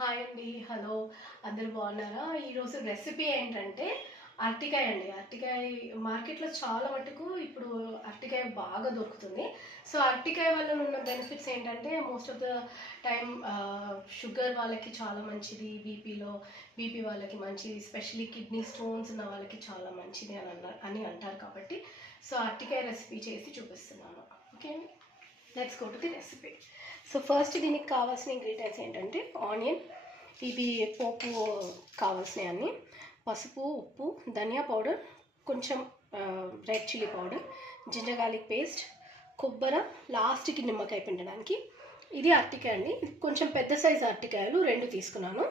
Hi అండి. Hello, అందరూ బాగున్నారా? ఈరోజు రెసిపీ ఏంటంటే అరటికాయ అండి. అరటికాయ మార్కెట్లో చాలా మటుకు ఇప్పుడు అరటికాయ బాగా దొరుకుతుంది. సో అరటికాయ వల్ల ఉన్న బెనిఫిట్స్ ఏంటంటే most of the time sugar వాళ్ళకి చాలా మంచిది, బీపీ వాళ్ళకి మంచిది, స్పెషలీ కిడ్నీ స్టోన్స్ ఉన్న వాళ్ళకి చాలా మంచిది అని అంటారు. కాబట్టి సో అరటికాయ రెసిపీ చేసి చూపిస్తున్నాను. ఓకే అండి, let's go to the recipe. So first దీనికి కావాల్సిన ఇంగ్రీడియంట్స్ ఏంటంటే ఆనియన్, ఇది పోపు కావాల్సినవి అన్నీ, పసుపు, ఉప్పు, ధనియా పౌడర్, కొంచెం red chilli powder, ginger garlic paste, కొబ్బరి, లాస్ట్కి నిమ్మకాయ పిండడానికి. ఇది అరటికాయ అండి. కొంచెం పెద్ద సైజు అరటికాయలు 2 తీసుకున్నాను,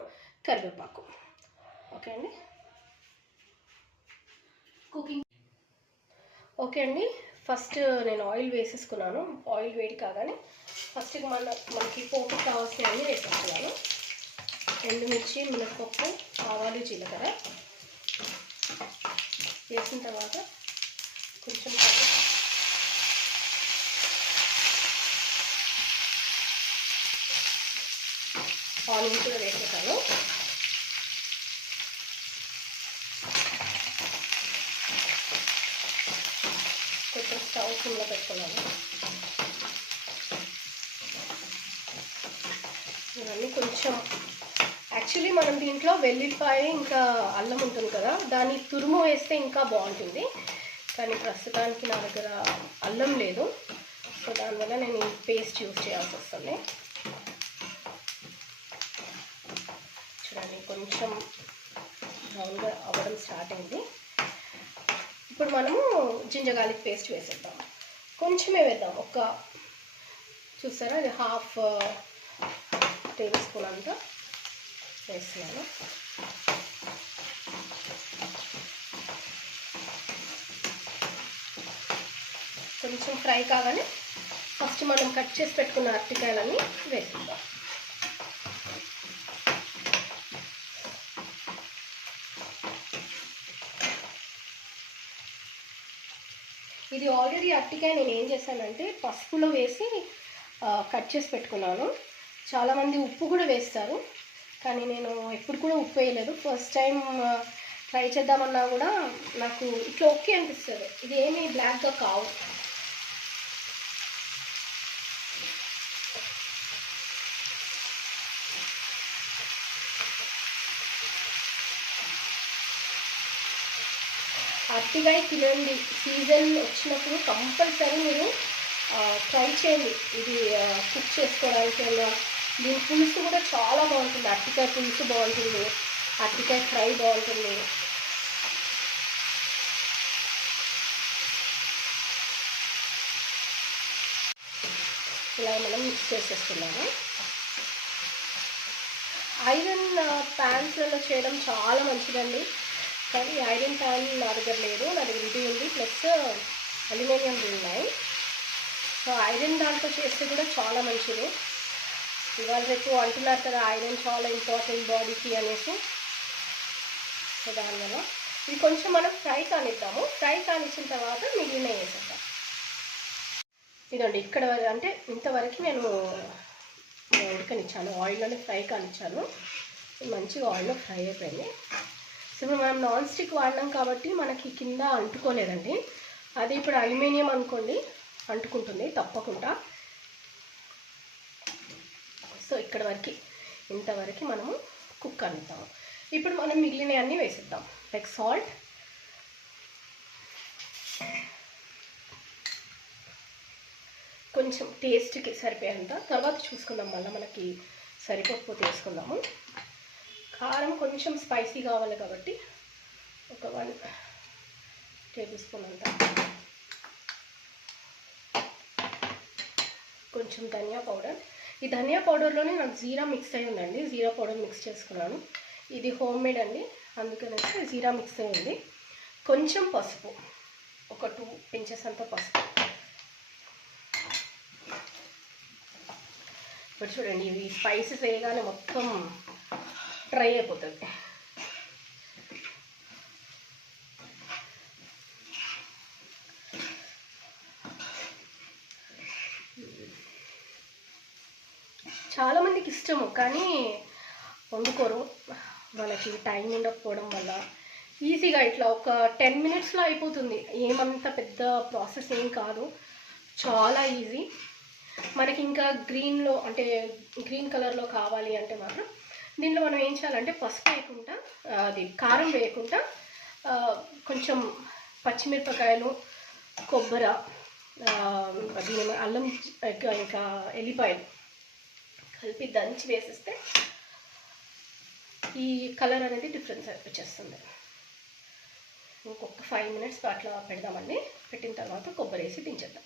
కరివేపాకు. ఓకే అండి, కుకింగ్. ఓకే అండి, ఫస్ట్ నేను ఆయిల్ వేసేసుకున్నాను. ఆయిల్ వేడి కాగానే ఫస్ట్ మనకి పోపు కావాల్సినవన్నీ వేసేస్తున్నాను. ఎండుమిర్చి, మినపప్పు, ఆవాలు, జీలకర్ర వేసిన తర్వాత కొంచెం ఆనియన్ కూడా వేసేసాను. కొంచెం స్టవ్ సిమ్లో పెట్టుకున్నాను. ఇవన్నీ కొంచెం యాక్చువల్లీ మనం దీంట్లో వెల్లుల్లిపాయ ఇంకా అల్లం ఉంటుంది కదా, దాన్ని తురుము వేస్తే ఇంకా బాగుంటుంది. కానీ ప్రస్తుతానికి నా దగ్గర అల్లం లేదు, సో దానివల్ల నేను ఈ పేస్ట్ యూజ్ చేయాల్సి వస్తుంది. చూడండి, కొంచెం బ్రౌన్గా అవ్వడం స్టార్ట్ అయింది. ఇప్పుడు మనము జింజర్ గార్లిక్ పేస్ట్ వేసేద్దాం. కొంచెమే వేద్దాం, చూసారా, అది హాఫ్ టేబుల్ స్పూన్ అంతా వేస్తున్నాను. కొంచెం ఫ్రై కాగానే ఫస్ట్ మనం కట్ చేసి పెట్టుకున్న అరటికాయలన్నీ వేసుకుందాం. ఇది ఆల్రెడీ అరటికాయ నేను ఏం చేశానంటే పసుపులో వేసి కట్ చేసి పెట్టుకున్నాను. చాలామంది ఉప్పు కూడా వేస్తారు, కానీ నేను ఎప్పుడు కూడా ఉప్పు వేయలేదు. ఫస్ట్ టైం ట్రై చేద్దామన్నా కూడా నాకు ఇట్లా ఓకే అనిపిస్తుంది. ఇది ఏమీ బ్లాక్గా కావు. అరటికాయ తినండి, సీజన్ వచ్చినప్పుడు కంపల్సరీ మీరు ట్రై చేయండి. ఇది కుక్ చేసుకోవడానికి అలా. దీని పులుసు కూడా చాలా బాగుంటుంది. అరటికాయ పులుసు బాగుంటుంది, అరటికాయ ఫ్రై బాగుంటుంది. ఇలా మనం మిక్స్ చేసేస్తున్నాము. ఐరన్ ప్యాన్స్లలో చేయడం చాలా మంచిదండి, కానీ ఐరన్ ప్యాన్ నా దగ్గర లేదు. నా దగ్గర ఇది ఉంది, ప్లస్ అల్యూమినియం ఉన్నాయి. సో ఐరన్ దాంట్లో చేస్తే కూడా చాలా మంచిది. ఇవాళ రేపు అంటున్నారు కదా ఐరన్ చాలా ఇంపార్టెంట్ బాడీకి అనేసి. సో దానివల్ల ఇది కొంచెం మనం ఫ్రై కానిద్దాము. ఫ్రై కానిచ్చిన తర్వాత మిగిలిన వేసేద్దాం. ఇదండి, ఇక్కడ అంటే ఇంతవరకు నేను ఉడకనిచ్చాను, ఆయిల్లోనే ఫ్రై కానిచ్చాను. మంచిగా ఆయిల్లో ఫ్రై అయిపోయింది. సో ఇప్పుడు మనం నాన్ స్టిక్ వాడినాం కాబట్టి మనకి కింద అంటుకోలేదండి. అది ఇప్పుడు అల్యూమినియం అనుకోండి, అంటుకుంటుంది తప్పకుండా. సో ఇక్కడ వరకు, ఇంతవరకు మనము కుక్ అనిద్దాము. ఇప్పుడు మనం మిగిలినవి అన్నీ వేసేద్దాం, లైక్ సాల్ట్, కొంచెం టేస్ట్కి సరిపోయేంత, తర్వాత చూసుకుందాం, మళ్ళీ మనకి సరిపోకపోతే వేసుకుందాము. కారం కొంచెం స్పైసీ కావాలి కాబట్టి ఒక 1 టేబుల్ స్పూన్ అంతా. కొంచెం ధనియా పౌడర్. ఈ ధనియా పౌడర్లోనే నాకు జీరా మిక్స్ అయి ఉందండి, జీరా పౌడర్ మిక్స్ చేసుకున్నాను. ఇది హోమ్ మేడ్ అండి, అందుకనేసి జీరా మిక్స్ అయి ఉంది. కొంచెం పసుపు, ఒక 2 pinches అంత పసుపు. ఇప్పుడు చూడండి, ఇవి స్పైసెస్ వేయగానే మొత్తం డ్రై అయిపోతుంది. చాలామందికి ఇష్టము, కానీ వండుకోరు, వాళ్ళకి టైం ఉండకపోవడం వల్ల. ఈజీగా ఇట్లా ఒక 10 మినిట్స్లో అయిపోతుంది, ఏమంత పెద్ద ప్రాసెస్ ఏం కాదు, చాలా ఈజీ. మనకి ఇంకా గ్రీన్లో అంటే గ్రీన్ కలర్లో కావాలి అంటే మాత్రం దీనిలో మనం ఏం చేయాలంటే పసుపు వేయకుండా, అది కారం వేయకుండా కొంచెం పచ్చిమిరపకాయలు, కొబ్బరి, దీని అల్లం, ఇంకా ఎల్లిపాయలు కలిపి దంచి వేసేస్తే ఈ కలర్ అనేది డిఫరెన్స్ వచ్చేస్తుంది. ఇంకొక 5 మినిట్స్ అట్లా పెడదామండి. పెట్టిన తర్వాత కొబ్బరి వేసి దించేద్దాం.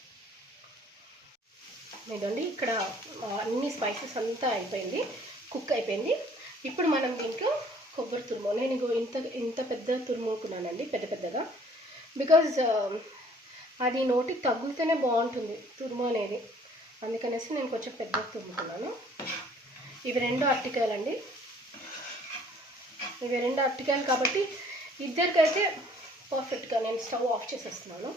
ఇదండి, ఇక్కడ అన్ని స్పైసెస్ అంతా అయిపోయింది, కుక్ అయిపోయింది. ఇప్పుడు మనం దీంట్లో కొబ్బరి తురుము, నేను ఇంత పెద్ద తురుముకున్నానండి, పెద్దగా, బికాజ్ అది నోటి తగులుతూనే బాగుంటుంది తురుము అనేది, అందుకనేసి నేను కొంచెం పెద్ద తురుముకున్నాను. ఇవి 2 అరటికాయలండి, ఇవి 2 అరటికాయలు కాబట్టి ఇద్దరికైతే పర్ఫెక్ట్గా. నేను స్టవ్ ఆఫ్ చేసేస్తున్నాను.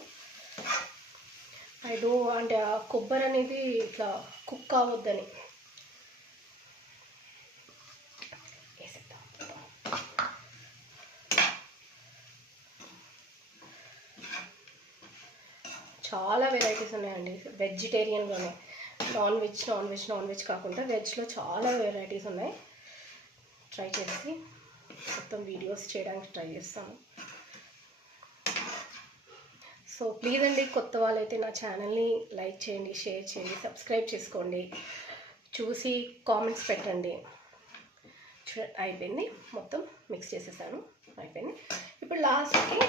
అంటే ఆ కొబ్బరి అనేది ఇట్లా కుక్ అవ్వద్దని. చాలా వెరైటీస్ ఉన్నాయండి వెజిటేరియన్లోనే, నాన్ వెజ్ కాకుండా వెజ్లో చాలా వెరైటీస్ ఉన్నాయి. ట్రై చేసి మొత్తం వీడియోస్ చేయడానికి ట్రై చేస్తాను. సో ప్లీజ్ అండి, కొత్త వాళ్ళైతే నా ఛానల్ని లైక్ చేయండి, షేర్ చేయండి, సబ్స్క్రైబ్ చేసుకోండి, చూసి కామెంట్స్ పెట్టండి. అయిపోయింది, మొత్తం మిక్స్ చేసేసాను, అయిపోయింది. ఇప్పుడు లాస్ట్కి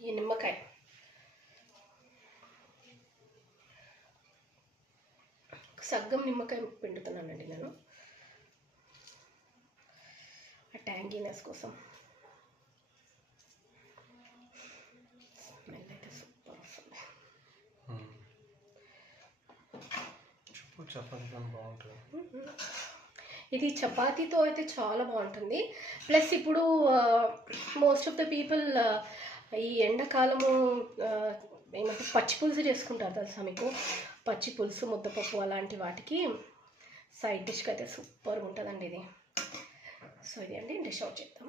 ఈ నిమ్మకాయ, సగ్గం నిమ్మకాయ పిండుతున్నానండి నేను, ఆ ట్యాంగీనెస్ కోసం. స్మెల్ అయితే సూపర్ వస్తుంది. ఇది చపాతీతో అయితే చాలా బాగుంటుంది. ప్లస్ ఇప్పుడు మోస్ట్ ఆఫ్ ద పీపుల్ ఈ ఎండాకాలము ఏమంటే పచ్చి పులుసు చేసుకుంటారు తెలుసా మీకు, పచ్చి పులుసు, ముద్దపప్పు అలాంటి వాటికి సైడ్ డిష్కి అయితే సూపర్గా ఉంటుందండి ఇది. సో ఇది అండి, డిష్ అవుట్ చేద్దాం.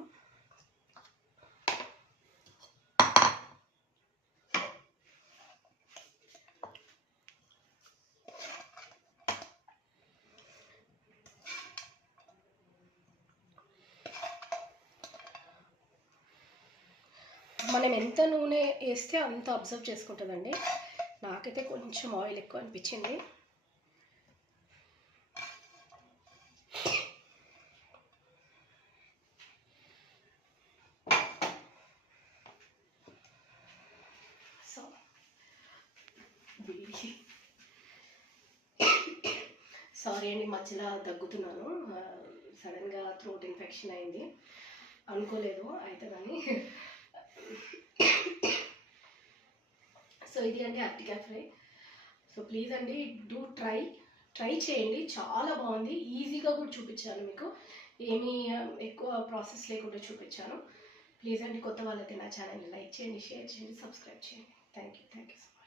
మనం ఎంత నూనె వేస్తే అంత అబ్జర్వ్ చేసుకుంటుందండి. నాకైతే కొంచెం ఆయిల్ ఎక్కువ అనిపించింది. సో సారీ అండి, మధ్యలో దగ్గుతున్నాను, సడన్గా థ్రోట్ ఇన్ఫెక్షన్ అయింది, అనుకోలేదు అవుతుందని. సో ఇది అండి అరటికాయ ఫ్రై. సో ప్లీజ్ అండి, డూ ట్రై చేయండి, చాలా బాగుంది. ఈజీగా కూడా చూపించాను మీకు, ఏమీ ఎక్కువ ప్రాసెస్ లేకుండా చూపించాను. ప్లీజ్ అండి, కొత్త వాళ్ళైతే నా ఛానల్ని లైక్ చేయండి, షేర్ చేయండి, సబ్స్క్రైబ్ చేయండి. Thank you so much.